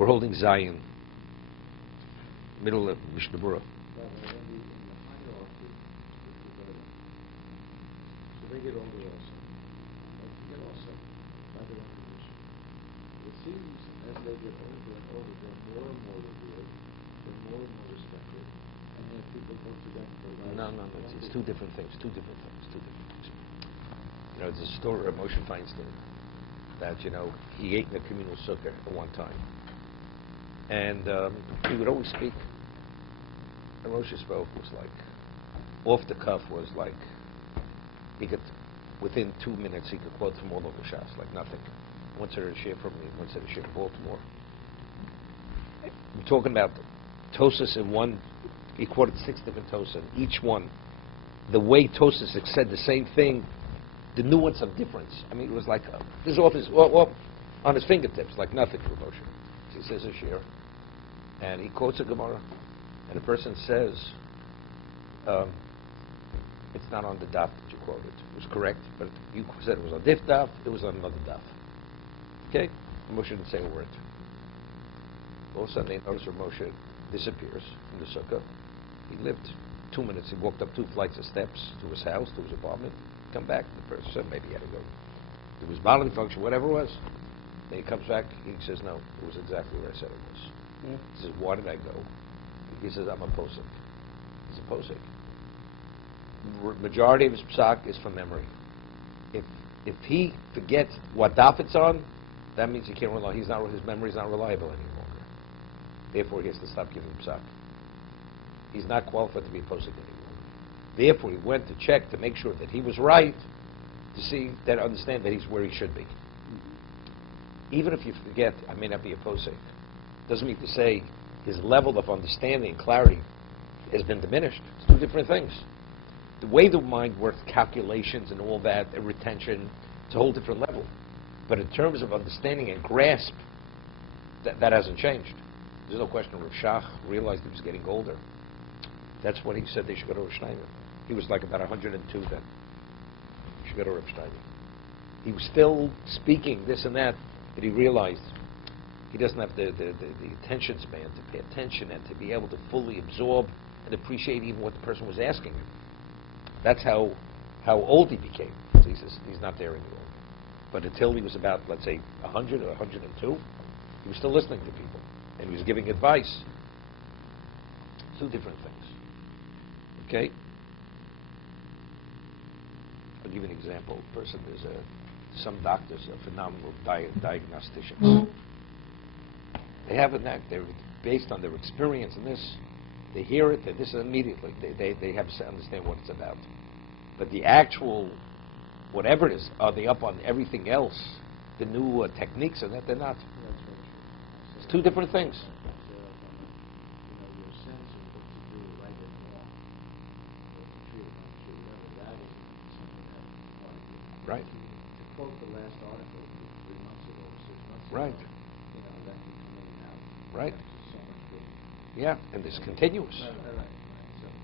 We're holding Zion, middle of Mishna Berura. They get older also. They get also by their own tradition. It seems as they get older and older, they're more and more revered, they're more and more respected, and then people go to them for life. No. It's two different things. You know, there's a story of Moshe Feinstein that, you know, he ate in a communal sukkah at one time. And he would always speak. And Moshe spoke was like, off the cuff was like, he could, within 2 minutes, he could quote from all over Shas, like nothing. Once at a share from me, once at a share from Baltimore. We're talking about Tosas in one, he quoted 6 different Tosas, each one, the way Tosas said the same thing, the nuance of difference. I mean, it was like, this is off on his fingertips, like nothing for Moshe. So he says a share, and he quotes a Gemara, and a person says, it's not on the daf that you quoted. It was correct, but you said it was on this daf, it was on another daf. Okay? Moshe didn't say a word. All of a sudden they notice where Moshe disappears from the sukkah. He lived 2 minutes. He walked up 2 flights of steps to his house, to his apartment, come back. The person said maybe he had to go to his bodily function, whatever it was. Then he comes back, he says, no, it was exactly where I said it was. He says, why did I go? He says, I'm a posek. He's a posek. Majority of his psak is from memory. If he forgets what daf it's on, that means he can't rely. His memory is not reliable any longer. Therefore, he has to stop giving psak. He's not qualified to be a posek anymore. Therefore, he went to check to make sure that he was right, to see that understand that he's where he should be. Even if you forget, I may not be a posek, doesn't mean to say his level of understanding and clarity has been diminished. It's 2 different things. The way the mind works, calculations and all that, and retention, it's a whole different level. But in terms of understanding and grasp, that hasn't changed. There's no question Rav Shach realized he was getting older. That's when he said they should go to Rav Steiner. He was like about 102 then. He should go to Rav Steiner. He was still speaking this and that, but he realized he doesn't have the attention span to pay attention and to be able to fully absorb and appreciate even what the person was asking him. That's how old he became. So he says he's not there anymore. But until he was about, let's say, 100 or 102, he was still listening to people. And he was giving advice. 2 different things. Okay? I'll give you an example. Some doctors are phenomenal diagnosticians. They have a knack. They're based on their experience in this. They hear it, and this immediately. They have to understand what it's about. But the actual, whatever it is, are they up on everything else? The new techniques and that? They're not. It's 2 different things. Your sense of what to do right and wrong, what to treat and not treat, whatever, that is something that you want to do. Right. To quote the last article 3 months ago, 6 months ago, right. That can come in and out. Right. So much good. Yeah, and it's continuous. Right. So you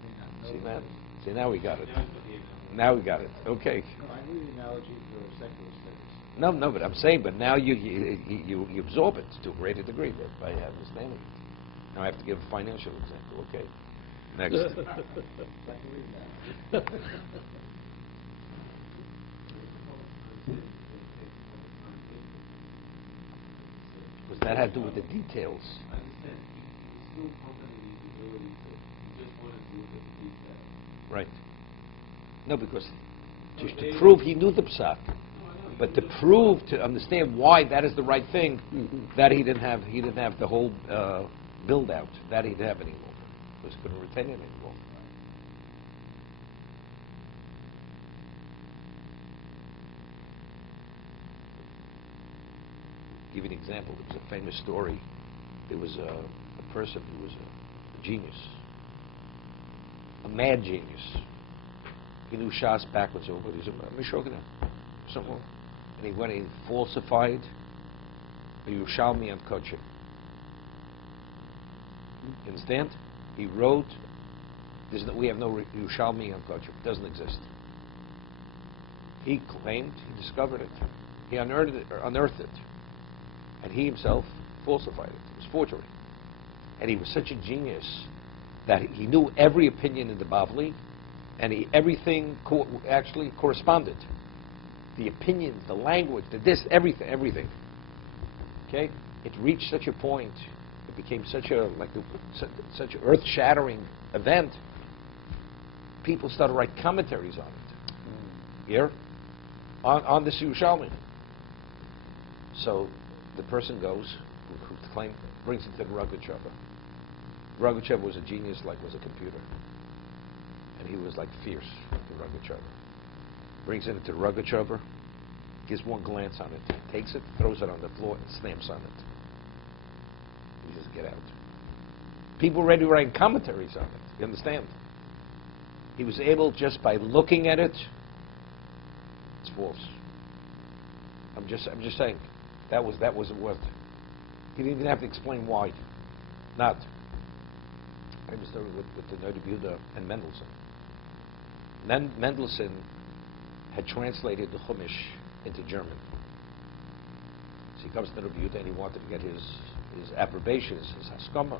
may not know. See that? See, now we got it. Now we got it. Okay. No, I knew the analogy for secular studies. No, but I'm saying, but now you absorb it to a greater degree by understanding it. Now I have to give a financial example. Okay. Next. I can read that. Because that had to do with the details. I understand. He's still confident in his ability to, he just wanted to look at the detail. Right. No, because to prove he knew the psak, but to prove, to understand why that is the right thing, that he didn't have the whole build out. That he didn't have any longer. Because he couldn't retain it anymore. Give you an example. It was a famous story. There was a person who was a genius, a mad genius. He knew Shas backwards over. He was a Mishogana, something. And he went and falsified a Yerushalmi on Kochim. You understand? He wrote, we have no Yerushalmi on Kochim. It doesn't exist. He claimed he discovered it. He unearthed it. And he himself falsified it. It was forgery. And he was such a genius that he knew every opinion in the Bavli, and everything actually corresponded. The opinions, the language, everything. Okay? It reached such a point, it became such an earth-shattering event, people started to write commentaries on it. Here? On this Yerushalmi. So the person goes, who brings it to the Rogachover. Rogachover was a genius, was a computer. And he was fierce, the Rogachover. Brings it into the Rogachover, gives one glance on it, takes it, throws it on the floor, and stamps on it. He says, get out. People were ready to write commentaries on it. You understand? He was able, just by looking at it, it's false. I'm just saying. That was what. He didn't even have to explain why. Not. I was there with the Judeo Yehuda and Mendelssohn. Mendelssohn had translated the Chumash into German. So he comes to the Judeo Yehuda and he wanted to get his approbation, his haskama.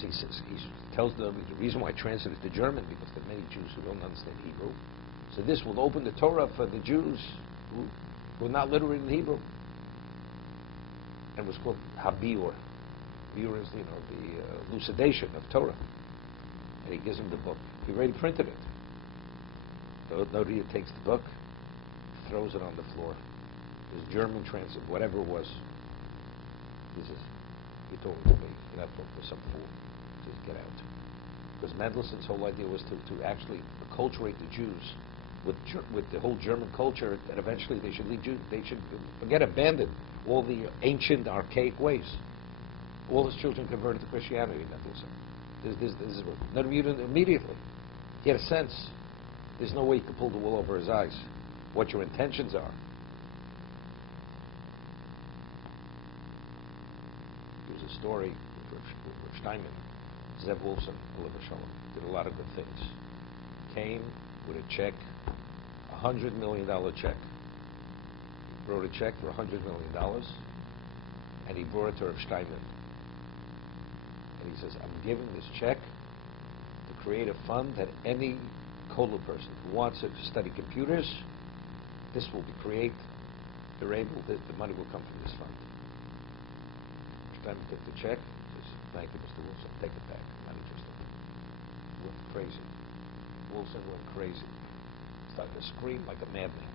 So he tells them the reason why I translated it to German because there are many Jews who don't understand Hebrew. So this will open the Torah for the Jews who are not literate in Hebrew. And it was called Habiur. Biur is, the elucidation of Torah. And he gives him the book. He already printed it. The Notary takes the book, throws it on the floor. His German translation, whatever it was. He says, you're talking to me. You're not talking to some fool. He says, get out. Because Mendelssohn's whole idea was to actually acculturate the Jews with the whole German culture, that eventually they should leave they should abandon all the ancient, archaic ways. All his children converted to Christianity, Mendelssohn. This is not immediately. He had a sense. There's no way you can pull the wool over his eyes. What your intentions are. There's a story with Steinman. Zev Wolfson, did a lot of good things. Came with a check, $100 million check. Wrote a check for $100 million, and he brought it to Rav Steinman. And he says, I'm giving this check to create a fund that any Kola person who wants to study computers, this will be the money will come from this fund. Steinman took the check, he said, thank you, Mr. Wilson, take it back. Not interested. Went crazy. Wilson went crazy. Started to scream like a madman.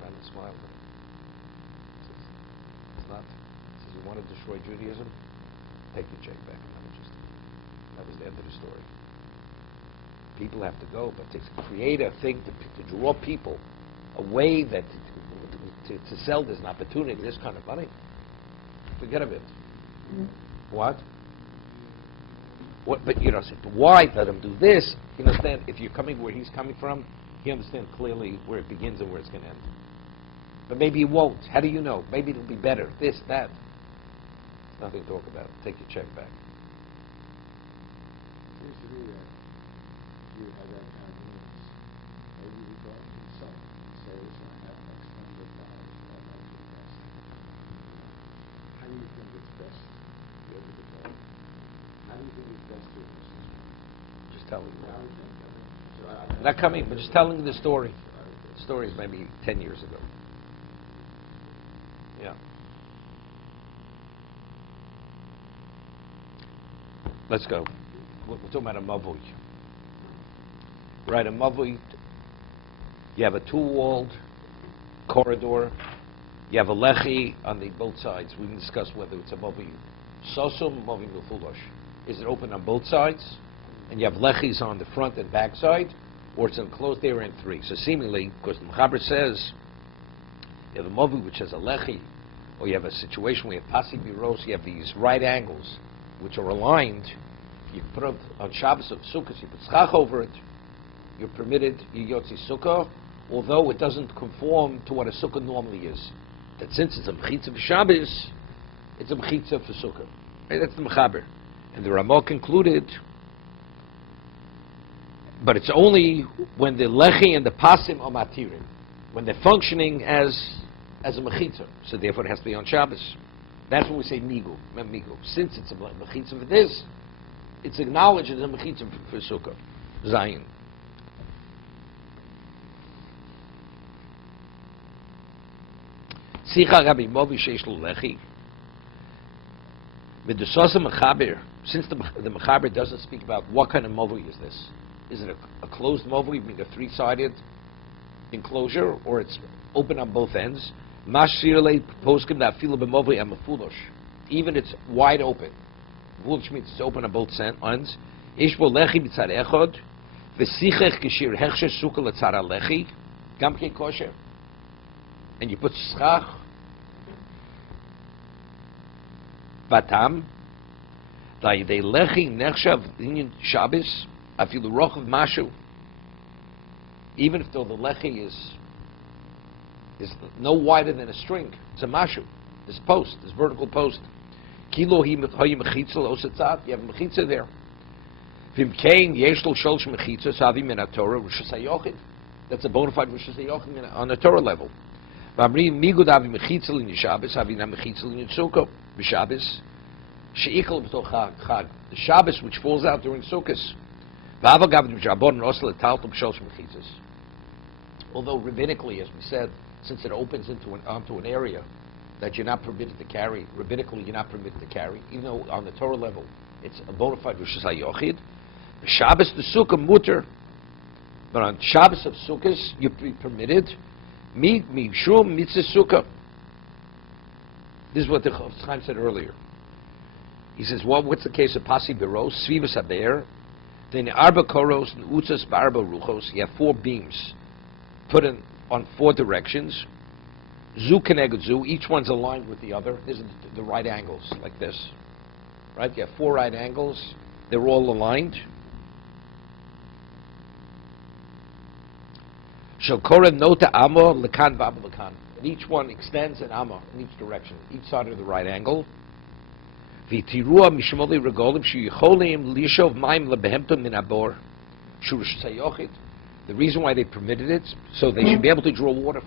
Trying to smile at him. He says, it's not. He says, you want to destroy Judaism? Take your check back. I'm not interested. That was the end of the story. People have to go, but to create a thing to draw people away that to sell there's an opportunity, this kind of money, forget of it. What? But why let him do this? You understand? If you're coming where he's coming from, he understands clearly where it begins and where it's going to end. But maybe it won't. How do you know? Maybe it'll be better. This, that. Nothing to talk about. Take your check back. Seems to me that you had that kind of news. Maybe we go and consult and say, listen, I have X number of dollars that I'd like to invest. How do you think it's best to be able to go? How do you think it's best to invest this money? Just telling you. How do you think? Not coming, but just telling you the story. The story is maybe 10 years ago. Yeah. Let's go. We're talking about a mavui. Right, a mavui, you have a two-walled corridor. You have a lechi on both sides. We can discuss whether it's a mavui sosum, mavui mefulosh. Is it open on both sides? And you have lechis on the front and back side? Or it's enclosed area in three. So seemingly, because the Mechaber says, you have a mavui which has a lechi, or you have a situation where you have pasi biros, you have these right angles which are aligned. You put it on Shabbos of Sukkot, you put schach over it, you're permitted, you yotzi sukkah, although it doesn't conform to what a sukkah normally is. That since it's a mechitza for Shabbos, it's a mechitza for sukkah. Right? That's the Mechaber. And the Ramah concluded, but it's only when the lechi and the pasim are matirim, when they're functioning as a mechitza. So therefore it has to be on Shabbos. That's when we say migu. Since it's a mechitza for this, it's acknowledged as a mechitza for sukkah. Zayin. Sicha Rabbi Movi sheish lo lechi. V'desosa mechaber. Since the mechaber doesn't speak about what kind of movi is this. Is it a closed movi, meaning a three-sided enclosure, or it's open on both ends? Mashirle poskim that fila b'movi am foolish. Even it's wide open. Foolish means it's open on both ends. Ish bo lechi b'tzad echod. V'sichech kishir hechsher sukkah l'tzad lechi. Gam ke kosher. And you put schach. Batam. They lechi nechshav in Shabbos. Afilu rochav mashu. Even if though the lechi is no wider than a string, it's a mashu. This post, this vertical post. Kilo hi mechitza osatzat. You have a mechitza there. Vimkein yeshlo sholosh mechitza savi min Torah rishus hayochid. That's a bona fide rishus hayochid on the Torah level. Vamri migud avi mechitza l'in Shabbos avi na mechitza l'in Sukkot b'Shabbos sheikol b'toch Chag. The Shabbos which falls out during Sukkos. V'ava gavdim jabon rosel etaltum sholosh mechitzas. Although rabbinically, as we said, since it opens onto an area that you're not permitted to carry, rabbinically you're not permitted to carry, even though on the Torah level it's a bona fide rishus hayochid. Shabbos the Sukkah mutter, but on Shabbos of Sukkos you're permitted. Mishum mitzvah Sukkah. This is what the Chaim said earlier. He says, well, what's the case of pasi beros, svivas haber, then arba koros and utzas barba ruchos? You have 4 beams put in on 4 directions. Zu keneged zu, each one's aligned with the other. These are the right angles, like this. Right? You have 4 right angles. They're all aligned. Shalkora nota amo lekan v'ab lekan. And each one extends an amo in each direction, each side of the right angle. V'tirua mishmoli regolim sheyicholim lishov maim lebehemtum min abor shurush sayochid. The reason why they permitted it, so they should be able to draw water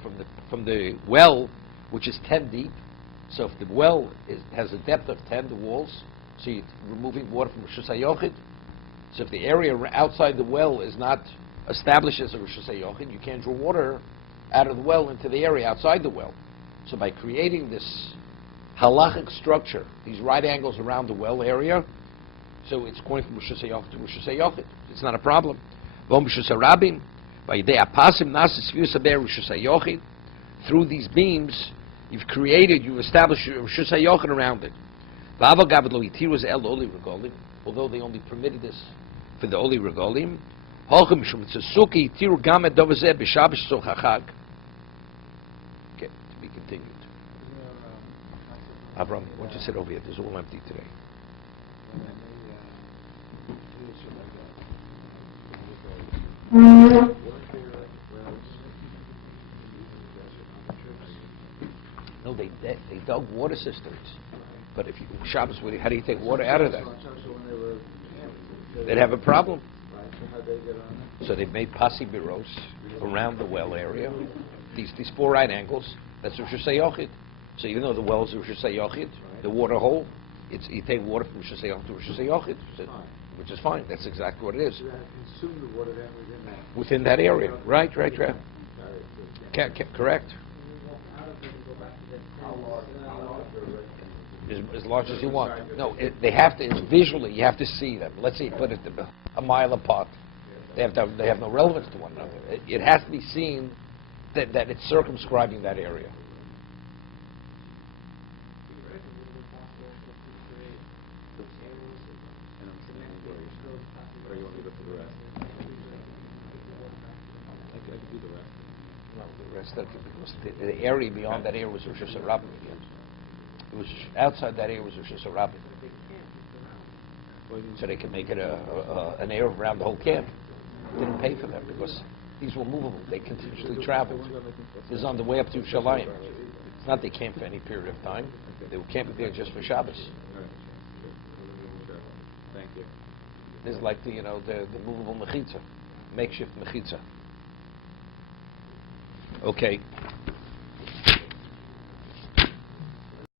from the well, which is 10 deep. So if the well has a depth of 10, the walls, so you're removing water from Rishus HaYochid. So if the area outside the well is not established as a Rishus HaYochid, you can't draw water out of the well into the area outside the well. So by creating this halachic structure, these right angles around the well area, so it's going from Rishus HaYochid to Rishus HaYochid. It's not a problem. Through these beams, you've established Rishus HaYochid around it. Although they only permitted this for the Oli Regolim. Okay, to be continued. Avram, why don't you sit over here? This is all empty today. No, they dug water cisterns. But if you Shabbos, how do you take water out of that? They'd have a problem. So they made pasi biros around the well area. These 4 right angles. That's Rishus HaYochid. So even though the well is Rishus HaYochid, the water hole, you take water from Rishus HaYochid to Rishus HaYochid, which is fine. That's exactly what it is. Within that area. Right. Correct. As large as you want. No, they have to. It's visually. You have to see them. Let's say you put it a mile apart. They have no relevance to one another. It has to be seen that it's circumscribing that area. Because the area beyond that area was Rishus HaRabbi. It was outside that area was Rishus HaRabbi. So they could make it an area around the whole camp. Didn't pay for them because these were movable. They continuously traveled. This is on the way up to Yerushalayim. It's not they camped for any period of time. They were camping there just for Shabbos. Thank you. This is like the movable mechitza, makeshift mechitza. Okay.